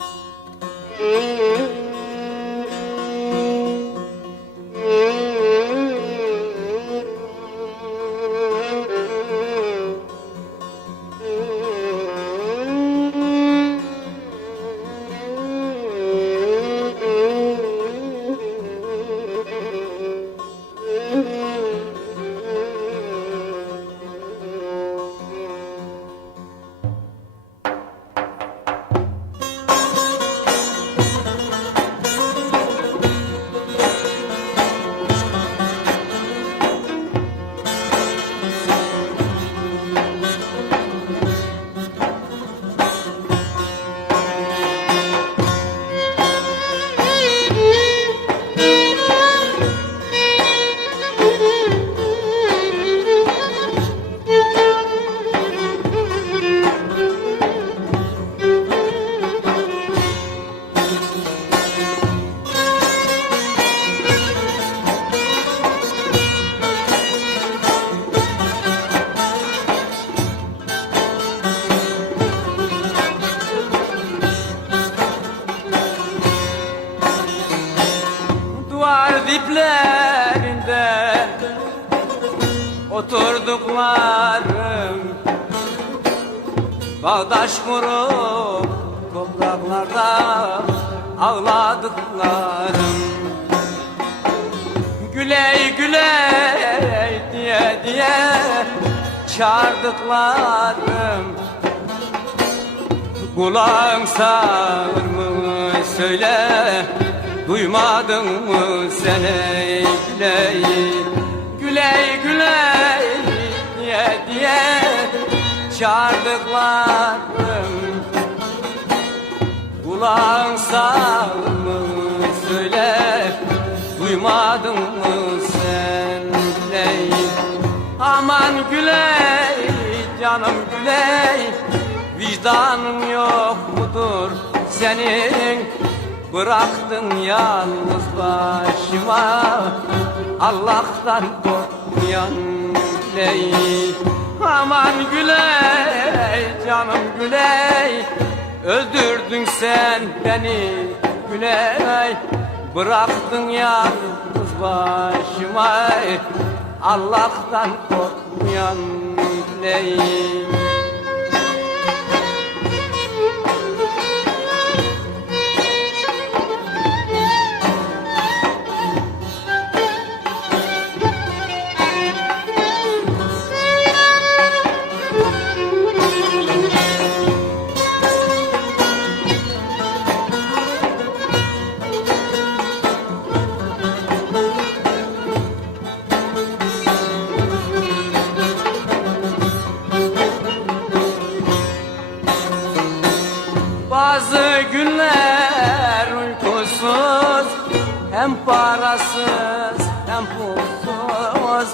Mm-hmm. Diplerinde Oturduklarım Bağdaş kurup Topraklarda Ağladıklarım. Güley güley diye diye Çağırdıklarım. Kulağın sağır mı söyle Duymadın mı sen ey güley Güley güley diye diye Çağırdıklarım. Kulağın sağır mı söyle Duymadın mı sen güley Aman güley canım güley Vicdanın yok mudur senin Bıraktın yalnız başıma Allah'tan korkmayan güley Aman güley canım güley Öldürdün sen beni güley. Bıraktın yalnız başıma Allah'tan korkmayan güley Hem parasız hem pulsuz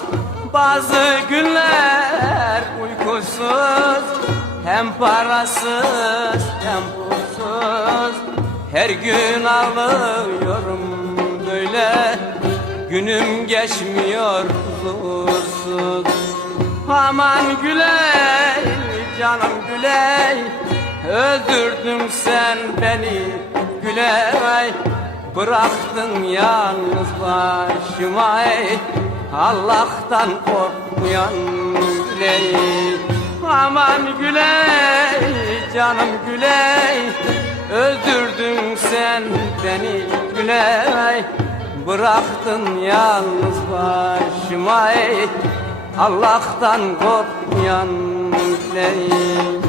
Bazı günler uykusuz. Hem parasız hem pulsuz Her gün ağlıyorum böyle. Günüm geçmiyor huzursuz. Aman güley canım güley. Öldürdün sen beni güley Bıraktın yalnız başıma ey Allah'tan korkmayan güley. Aman güley canım güley Öldürdün sen beni güley. Bıraktın yalnız başıma ey Allah'tan korkmayan güley